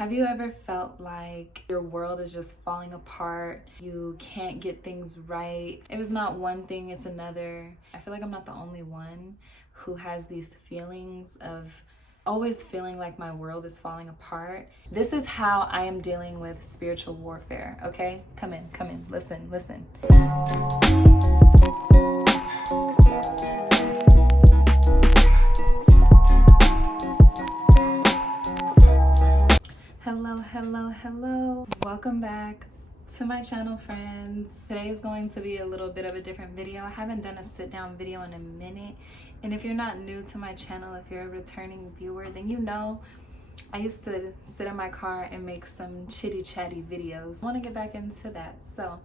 Have you ever felt like your world is just falling apart? You can't get things right. If it's not one thing, it's another. I feel like I'm not the only one who has these feelings of always feeling like my world is falling apart. This is how I am dealing with spiritual warfare, okay? Come in, listen. Hello. Welcome back to my channel, friends. Today is going to be a little bit of a different video. I haven't done a sit down video in a minute. And if you're not new to my channel, if you're a returning viewer, then you know I used to sit in my car and make some chitty chatty videos. I want to get back into that. So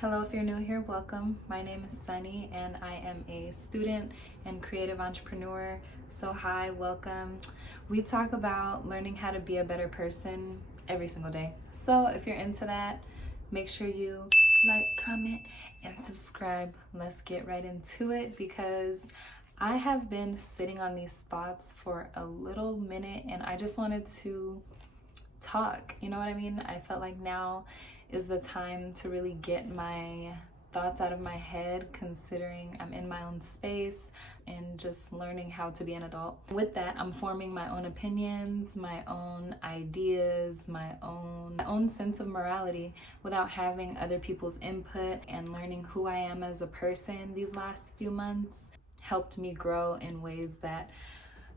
hello, if you're new here, welcome. My name is Sunny and I am a student and creative entrepreneur. So hi, welcome. We talk about learning how to be a better person every single day. So if you're into that, make sure you like, comment, and subscribe. Let's get right into it because I have been sitting on these thoughts for a little minute and I just wanted to talk. You know what I mean? I felt like now is the time to really get my thoughts out of my head, considering I'm in my own space and just learning how to be an adult. With that, I'm forming my own opinions, my own ideas, my own sense of morality without having other people's input, and learning who I am as a person these last few months helped me grow in ways that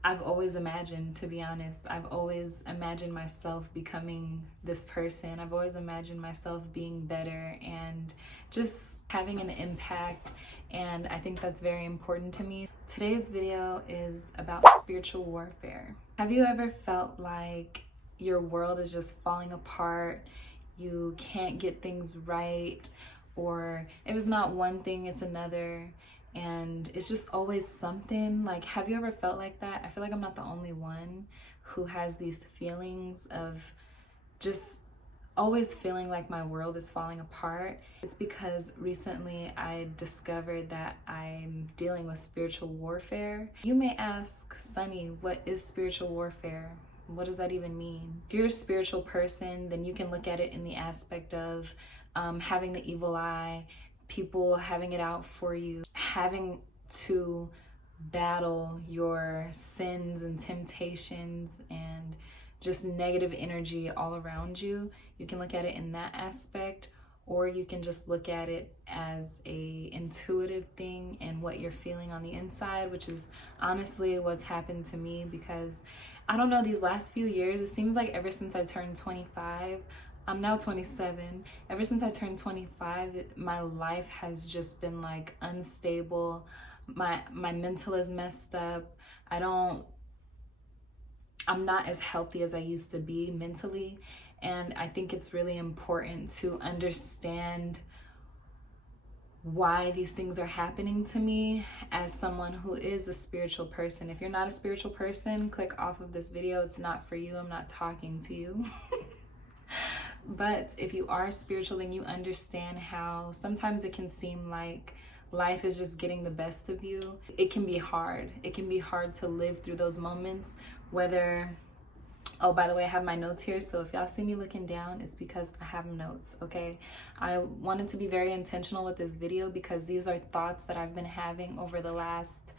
I've always imagined, to be honest. I've always imagined myself becoming this person. I've always imagined myself being better and just having an impact, and I think that's very important to me. Today's video is about spiritual warfare. Have you ever felt like your world is just falling apart? You can't get things right, or if it's not one thing, it's another. And it's just always something. Like, have you ever felt like that? I feel like I'm not the only one who has these feelings of just always feeling like my world is falling apart. It's because recently I discovered that I'm dealing with spiritual warfare. You may ask, Sunny, what is spiritual warfare? What does that even mean? If you're a spiritual person, then you can look at it in the aspect of having the evil eye, people having it out for you, having to battle your sins and temptations and just negative energy all around you. You can look at it in that aspect, or you can just look at it as a intuitive thing and what you're feeling on the inside, which is honestly what's happened to me. Because I don't know, these last few years, it seems like ever since I turned 25, I'm now 27. Ever since I turned 25, my life has just been like unstable. My mental is messed up. I'm not as healthy as I used to be mentally. And I think it's really important to understand why these things are happening to me as someone who is a spiritual person. If you're not a spiritual person, click off of this video. It's not for you. I'm not talking to you. But if you are spiritual, then you understand how sometimes it can seem like life is just getting the best of you. It can be hard. It can be hard to live through those moments, whether, oh, by the way, I have my notes here. So if y'all see me looking down, it's because I have notes, okay? I wanted to be very intentional with this video because these are thoughts that I've been having over the last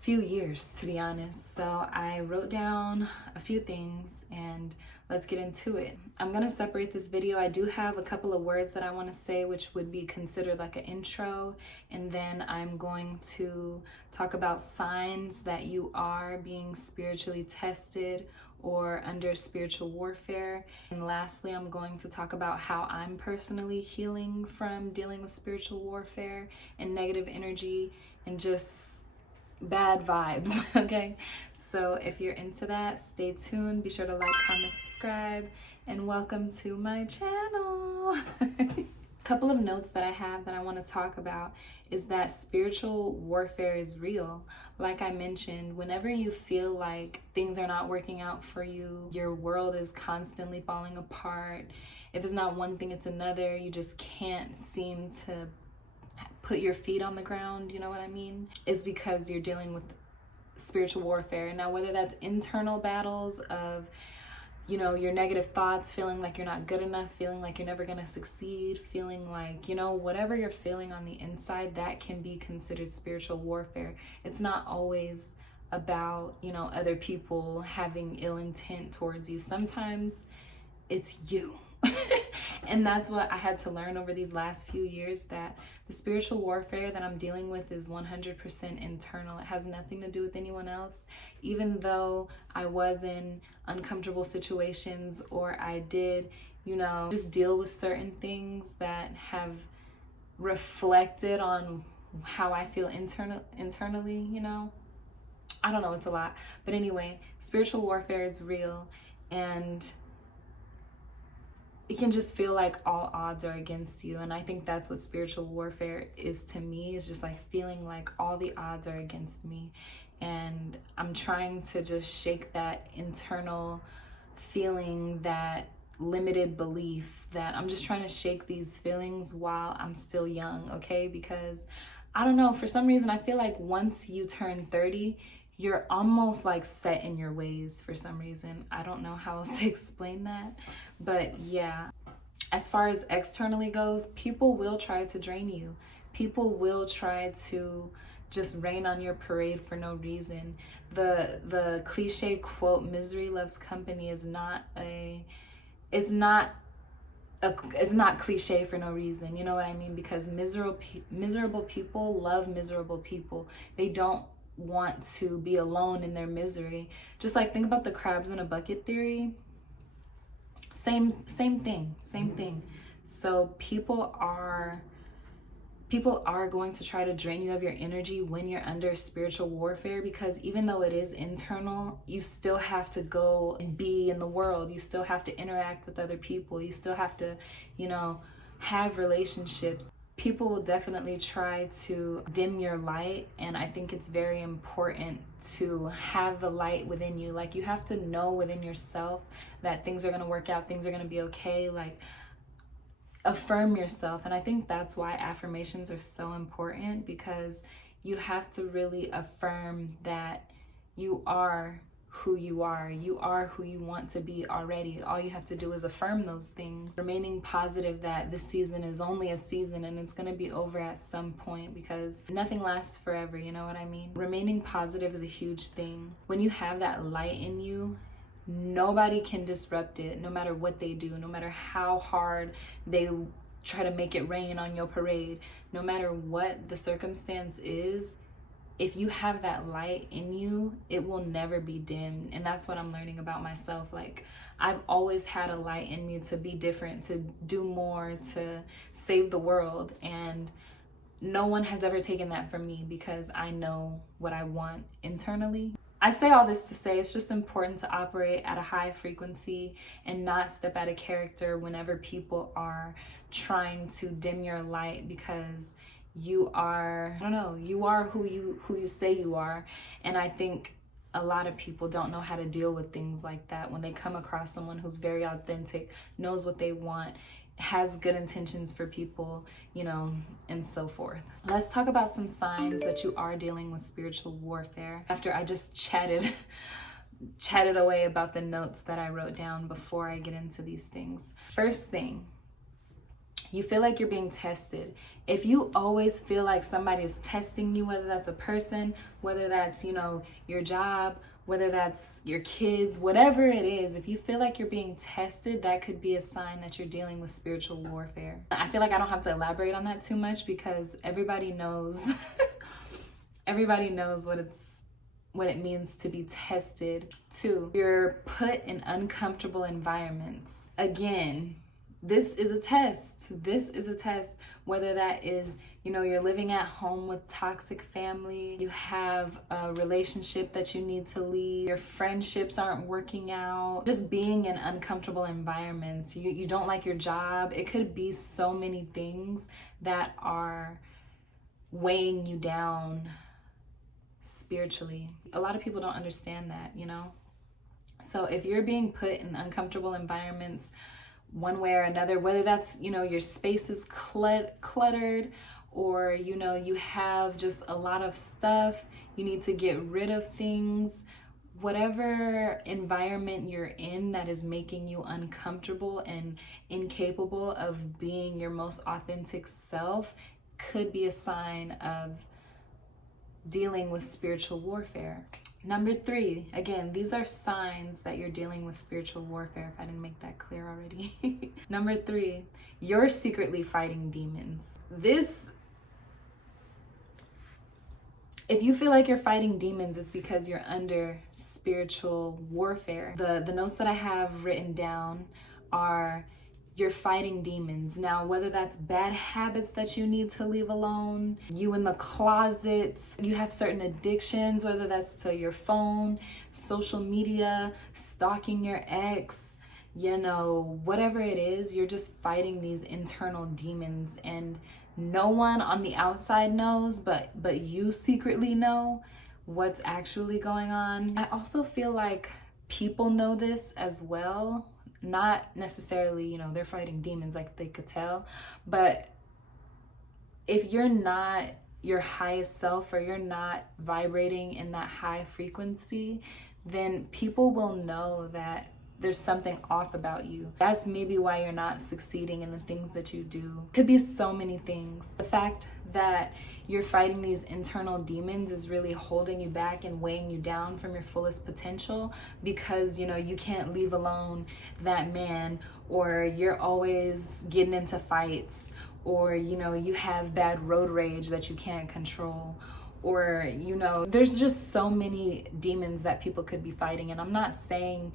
few years, to be honest. So I wrote down a few things and let's get into it. I'm gonna separate this video. I do have a couple of words that I want to say, which would be considered like an intro, and then I'm going to talk about signs that you are being spiritually tested or under spiritual warfare. And lastly, I'm going to talk about how I'm personally healing from dealing with spiritual warfare and negative energy and just bad vibes. Okay, so if you're into that, stay tuned. Be sure to like, comment, subscribe, and welcome to my channel. Couple of notes that I have that I want to talk about is that spiritual warfare is real. Like I mentioned, whenever you feel like things are not working out for you, your world is constantly falling apart, if it's not one thing, it's another, you just can't seem to put your feet on the ground, you know what I mean? Is because you're dealing with spiritual warfare. Now, whether that's internal battles of your negative thoughts, feeling like you're not good enough, feeling like you're never going to succeed, feeling like, whatever you're feeling on the inside, that can be considered spiritual warfare. It's not always about, other people having ill intent towards you. Sometimes it's you. And that's what I had to learn over these last few years, that the spiritual warfare that I'm dealing with is 100% internal. It has nothing to do with anyone else. Even though I was in uncomfortable situations, or I did, just deal with certain things that have reflected on how I feel internally, I don't know, it's a lot. But anyway, spiritual warfare is real, and it can just feel like all odds are against you. And I think that's what spiritual warfare is to me. It's just like feeling like all the odds are against me. And I'm trying to just shake that internal feeling, that limited belief, that I'm just trying to shake these feelings while I'm still young, okay? Because I don't know, for some reason, I feel like once you turn 30, you're almost like set in your ways for some reason. I don't know how else to explain that. But yeah, as far as externally goes, people will try to drain you. People will try to just rain on your parade for no reason. The cliche quote, "Misery loves company," is not cliche for no reason. You know what I mean? Because miserable people love miserable people. They don't want to be alone in their misery. Just like, think about the crabs in a bucket theory. Same thing. So people are going to try to drain you of your energy when you're under spiritual warfare, because even though it is internal, you still have to go and be in the world. You still have to interact with other people. You still have to, have relationships. People will definitely try to dim your light, and I think it's very important to have the light within you. Like, you have to know within yourself that things are going to work out, things are going to be okay. Like, affirm yourself. And I think that's why affirmations are so important, because you have to really affirm that you are who you are. You are who you want to be already. All you have to do is affirm those things. Remaining positive that this season is only a season and it's going to be over at some point, because nothing lasts forever, you know what I mean? Remaining positive is a huge thing. When you have that light in you, nobody can disrupt it, no matter what they do, no matter how hard they try to make it rain on your parade, no matter what the circumstance is. If you have that light in you, it will never be dimmed. And that's what I'm learning about myself. Like, I've always had a light in me to be different, to do more, to save the world. And no one has ever taken that from me, because I know what I want internally. I say all this to say it's just important to operate at a high frequency and not step out of character whenever people are trying to dim your light, because you are, you are who you say you are. And I think a lot of people don't know how to deal with things like that. When they come across someone who's very authentic, knows what they want, has good intentions for people, and so forth. Let's talk about some signs that you are dealing with spiritual warfare. After I just chatted away about the notes that I wrote down before I get into these things. First thing, you feel like you're being tested. If you always feel like somebody is testing you, whether that's a person, whether that's, your job, whether that's your kids, whatever it is, if you feel like you're being tested, that could be a sign that you're dealing with spiritual warfare. I feel like I don't have to elaborate on that too much, because everybody knows what it means to be tested. 2, you're put in uncomfortable environments. Again, this is a test. Whether that is, you're living at home with toxic family, you have a relationship that you need to leave, your friendships aren't working out, just being in uncomfortable environments, you don't like your job. It could be so many things that are weighing you down spiritually. A lot of people don't understand that, So if you're being put in uncomfortable environments, one way or another, whether that's, your space is cluttered, or, you have just a lot of stuff, you need to get rid of things, whatever environment you're in that is making you uncomfortable and incapable of being your most authentic self could be a sign of dealing with spiritual warfare. Number 3, again, these are signs that you're dealing with spiritual warfare, if I didn't make that clear already. Number 3, you're secretly fighting demons. If you feel like you're fighting demons, it's because you're under spiritual warfare. The notes that I have written down are you're fighting demons. Now, whether that's bad habits that you need to leave alone, you in the closet, you have certain addictions, whether that's to your phone, social media, stalking your ex, whatever it is, you're just fighting these internal demons, and no one on the outside knows, but you secretly know what's actually going on. I also feel like people know this as well. Not necessarily, they're fighting demons like they could tell, but if you're not your highest self or you're not vibrating in that high frequency, then people will know that there's something off about you. That's maybe why you're not succeeding in the things that you do. Could be so many things. The fact that you're fighting these internal demons is really holding you back and weighing you down from your fullest potential, because you can't leave alone that man, or you're always getting into fights, or you have bad road rage that you can't control, or there's just so many demons that people could be fighting. And I'm not saying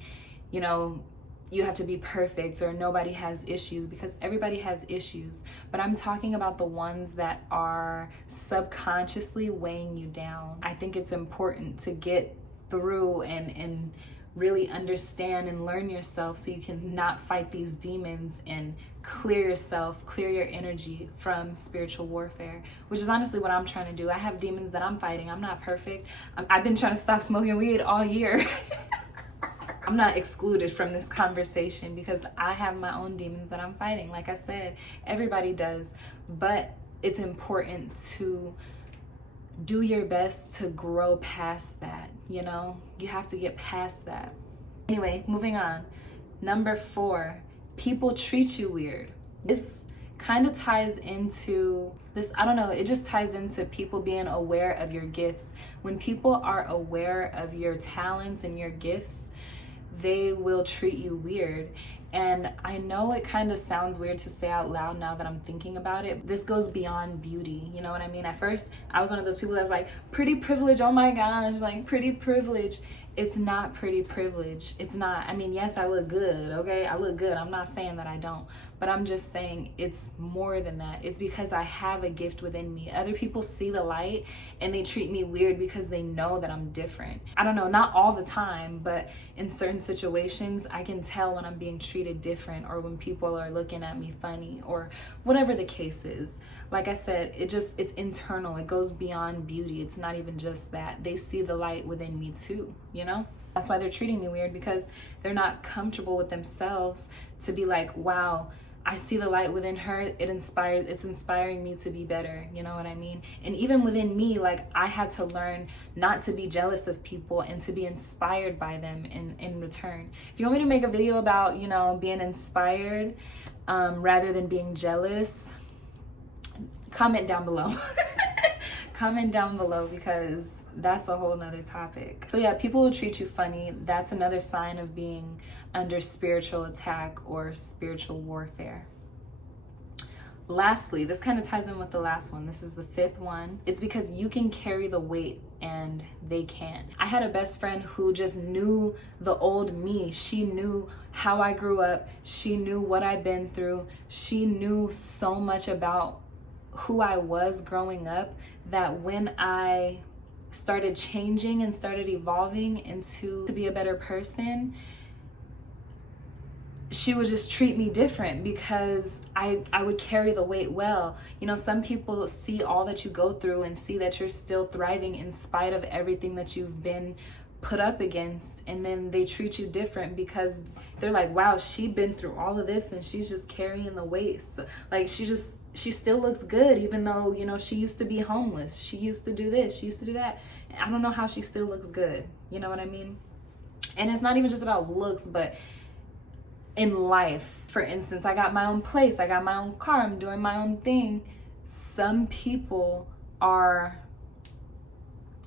you have to be perfect or nobody has issues, because everybody has issues, but I'm talking about the ones that are subconsciously weighing you down. I think it's important to get through and really understand and learn yourself so you can not fight these demons and clear yourself, clear your energy from spiritual warfare, which is honestly what I'm trying to do. I have demons that I'm fighting. I'm not perfect. I've been trying to stop smoking weed all year. I'm not excluded from this conversation because I have my own demons that I'm fighting. Like I said, everybody does, but it's important to do your best to grow past that. You have to get past that. Anyway, moving on. Number 4, people treat you weird. This kind of ties into this, it just ties into people being aware of your gifts. When people are aware of your talents and your gifts, they will treat you weird. And I know it kind of sounds weird to say out loud now that I'm thinking about it. This goes beyond beauty, you know what I mean? At first, I was one of those people that's like, pretty privilege, oh my gosh, like pretty privilege. It's not pretty privilege. It's not. Yes, I look good, okay? I look good. I'm not saying that I don't, but I'm just saying it's more than that. It's because I have a gift within me. Other people see the light and they treat me weird because they know that I'm different. I don't know, not all the time, but in certain situations, I can tell when I'm being treated different or when people are looking at me funny or whatever the case is. Like I said, it's internal. It goes beyond beauty. It's not even just that. They see the light within me too, That's why they're treating me weird, because they're not comfortable with themselves to be like, wow, I see the light within her. It's inspiring me to be better. You know what I mean? And even within me, like I had to learn not to be jealous of people and to be inspired by them in return. If you want me to make a video about, being inspired rather than being jealous, comment down below. Comment down below, because that's a whole nother topic. So yeah, people will treat you funny. That's another sign of being under spiritual attack or spiritual warfare. Lastly, this kind of ties in with the last one. This is the 5th one. It's because you can carry the weight and they can't. I had a best friend who just knew the old me. She knew how I grew up. She knew what I've been through. She knew so much about who I was growing up that when I started changing and started evolving to be a better person, she would just treat me different because I would carry the weight well. Some people see all that you go through and see that you're still thriving in spite of everything that you've been put up against, and then they treat you different because they're like, wow, she's been through all of this and she's just carrying the weight. So, like she still looks good, even though, she used to be homeless. She used to do this, she used to do that. I don't know how she still looks good. You know what I mean? And it's not even just about looks, but in life. For instance, I got my own place, I got my own car, I'm doing my own thing. Some people are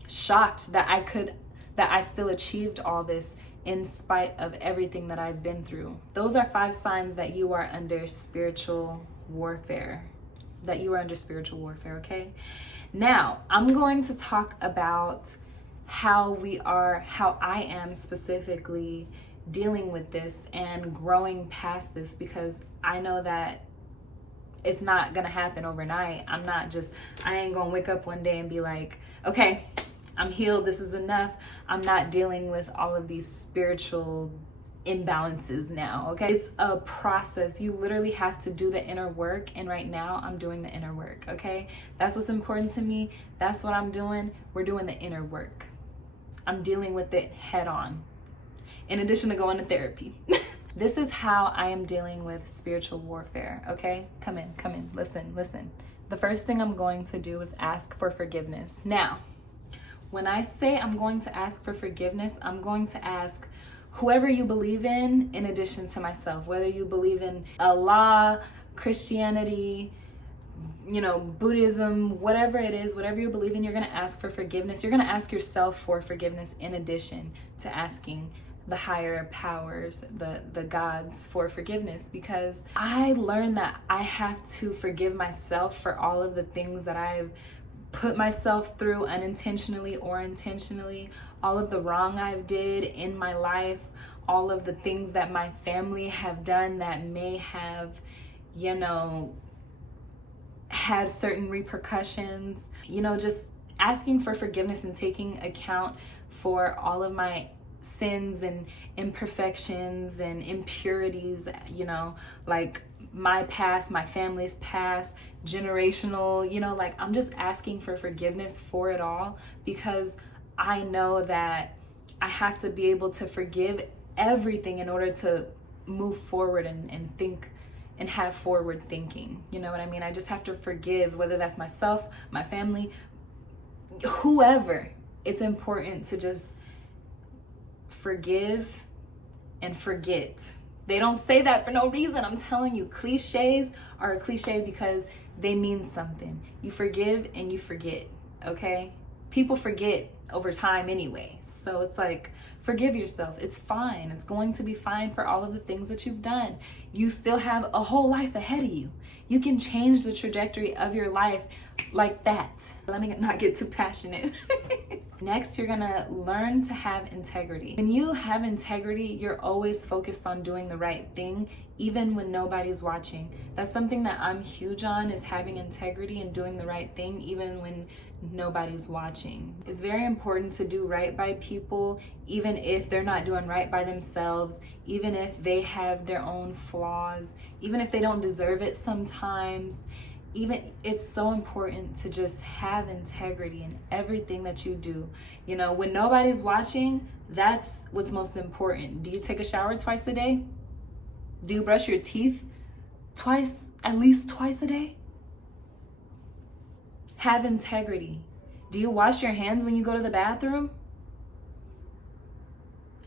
shocked that I still achieved all this in spite of everything that I've been through. Those are 5 signs that you are under spiritual warfare. Okay? Now, I'm going to talk about how I am specifically dealing with this and growing past this, because I know that it's not gonna happen overnight. I ain't gonna wake up one day and be like, okay, I'm healed, this is enough. I'm not dealing with all of these spiritual imbalances now, okay? It's a process. You literally have to do the inner work, and right now I'm doing the inner work, okay? That's what's important to me. That's what I'm doing. We're doing the inner work. I'm dealing with it head on, in addition to going to therapy. This is how I am dealing with spiritual warfare, okay? Come in, listen. The first thing I'm going to do is ask for forgiveness. Now, when I say I'm going to ask for forgiveness, I'm going to ask whoever you believe in addition to myself, whether you believe in Allah, Christianity, Buddhism, whatever it is, whatever you believe in, you're going to ask for forgiveness. You're going to ask yourself for forgiveness in addition to asking the higher powers, the gods, for forgiveness, because I learned that I have to forgive myself for all of the things that I've put myself through unintentionally or intentionally, all of the wrong I've did in my life, all of the things that my family have done that may have, had certain repercussions, just asking for forgiveness and taking account for all of my sins and imperfections and impurities, like my past, my family's past, generational, I'm just asking for forgiveness for it all, because I know that I have to be able to forgive everything in order to move forward and think and have forward thinking. You know what I mean? I just have to forgive, whether that's myself, my family, whoever. It's important to just forgive and forget. They don't say that for no reason. I'm telling you, cliches are a cliche because they mean something. You forgive and you forget, okay? People forget over time anyway. So it's like, forgive yourself. It's fine. It's going to be fine for all of the things that you've done. You still have a whole life ahead of you. You can change the trajectory of your life like that. Let me not get too passionate. Next, you're gonna learn to have integrity. When you have integrity, you're always focused on doing the right thing, even when nobody's watching. That's something that I'm huge on, is having integrity and doing the right thing, even when nobody's watching. It's very important to do right by people, even if they're not doing right by themselves, even if they have their own flaws, even if they don't deserve it sometimes. It's so important to just have integrity in everything that you do. When nobody's watching, that's what's most important. Do you take a shower twice a day? Do you brush your teeth at least twice a day? Have integrity. Do you wash your hands when you go to the bathroom?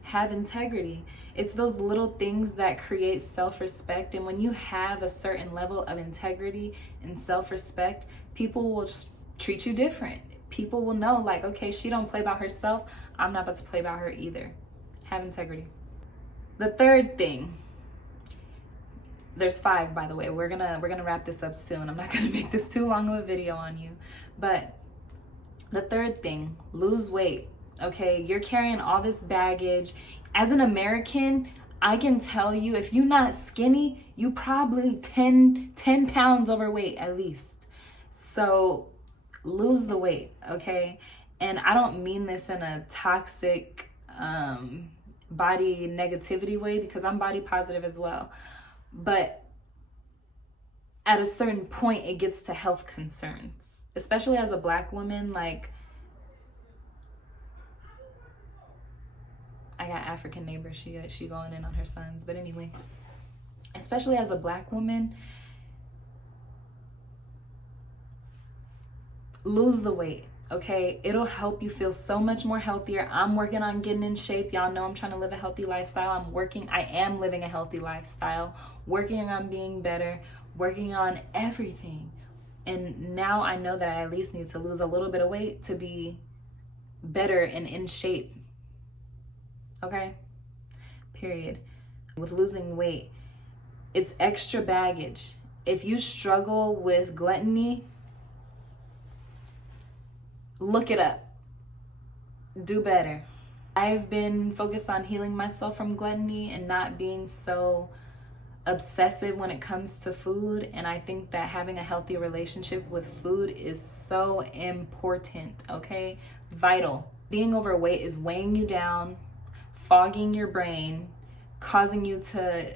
Have integrity. It's those little things that create self-respect, and when you have a certain level of integrity and self-respect, people will treat you different. People will know, like, okay, she don't play about herself, I'm not about to play about her either. Have integrity. The third thing, there's 5, by the way. We're gonna wrap this up soon. I'm not gonna make this too long of a video on you, but the third thing, lose weight. Okay, you're carrying all this baggage. As an American, I can tell you, if you're not skinny, you probably 10 pounds overweight at least. So lose the weight, okay? And I don't mean this in a toxic body negativity way, because I'm body positive as well. But at a certain point, it gets to health concerns, especially as a Black woman. Like, I got African neighbor, she going in on her sons. But anyway, especially as a Black woman, lose the weight, okay? It'll help you feel so much more healthier. I'm working on getting in shape. Y'all know I'm trying to live a healthy lifestyle. I am living a healthy lifestyle, working on being better, working on everything. And now I know that I at least need to lose a little bit of weight to be better and in shape, okay? Period. With losing weight, it's extra baggage. If you struggle with gluttony, look it up. Do better. I've been focused on healing myself from gluttony and not being so obsessive when it comes to food. And I think that having a healthy relationship with food is so important, okay? Vital. Being overweight is weighing you down, fogging your brain, causing you to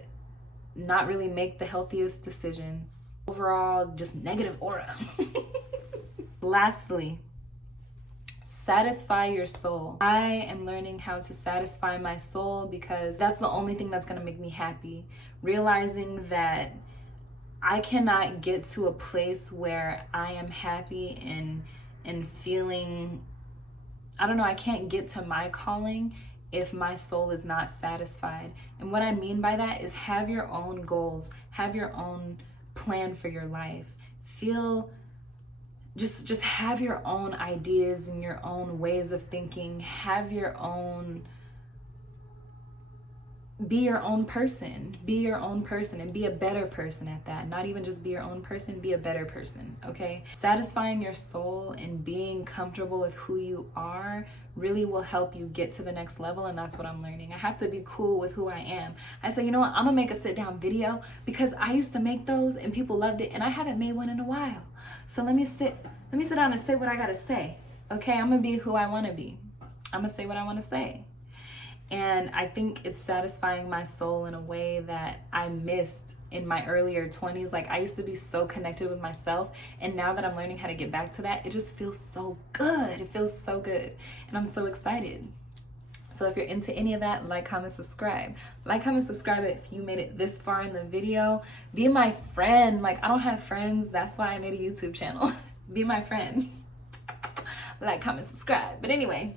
not really make the healthiest decisions. Overall, just negative aura. Lastly, satisfy your soul. I am learning how to satisfy my soul because that's the only thing that's going to make me happy. Realizing that I cannot get to a place where I am happy and feeling, I don't know, I can't get to my calling if my soul is not satisfied. And what I mean by that is have your own goals, have your own plan for your life. Just have your own ideas and your own ways of thinking. Have your own, be your own person. Be your own person and be a better person at that. Not even just be your own person, be a better person, okay? Satisfying your soul and being comfortable with who you are really will help you get to the next level, and that's what I'm learning. I have to be cool with who I am. I say, you know what, I'm gonna make a sit down video because I used to make those and people loved it, and I haven't made one in a while. So let me sit down and say what I gotta say. Okay, I'm gonna be who I wanna be. I'm gonna say what I wanna say. And I think it's satisfying my soul in a way that I missed in my earlier 20s. Like, I used to be so connected with myself, and now that I'm learning how to get back to that, it just feels so good. It feels so good, and I'm so excited. So if you're into any of that, like, comment, subscribe. Like, comment, subscribe if you made it this far in the video. Be my friend. Like, I don't have friends. That's why I made a YouTube channel. Be my friend. Like, comment, subscribe. But anyway,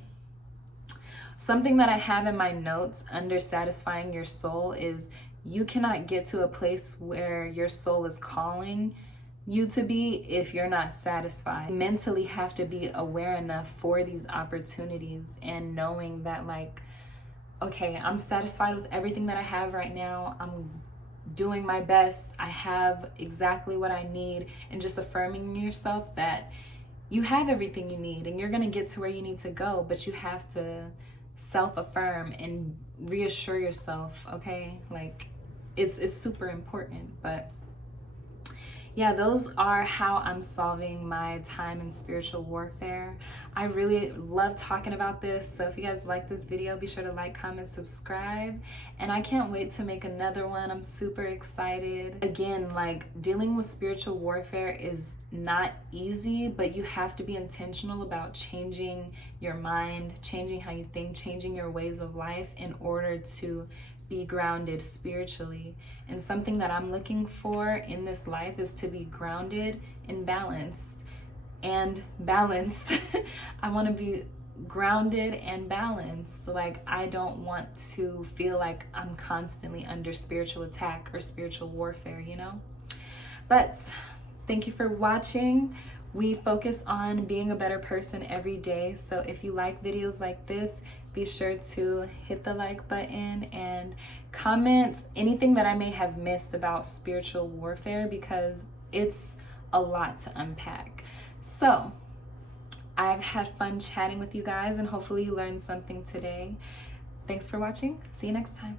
something that I have in my notes under satisfying your soul is you cannot get to a place where your soul is calling you to be if you're not satisfied. You mentally have to be aware enough for these opportunities and knowing that, like, okay, I'm satisfied with everything that I have right now. I'm doing my best. I have exactly what I need, and just affirming yourself that you have everything you need and you're gonna get to where you need to go, but you have to self-affirm and reassure yourself, okay? Like, it's super important. But yeah, those are how I'm solving my time in spiritual warfare. I really love talking about this, so if you guys like this video, be sure to like, comment, subscribe, and I can't wait to make another one. I'm super excited. Again, like, dealing with spiritual warfare is not easy, but you have to be intentional about changing your mind, changing how you think, changing your ways of life in order to be grounded spiritually. And something that I'm looking for in this life is to be grounded and balanced. I want to be grounded and balanced. Like, I don't want to feel like I'm constantly under spiritual attack or spiritual warfare, you know? But thank you for watching. We focus on being a better person every day. So if you like videos like this, be sure to hit the like button and comment anything that I may have missed about spiritual warfare, because it's a lot to unpack. So I've had fun chatting with you guys, and hopefully you learned something today. Thanks for watching. See you next time.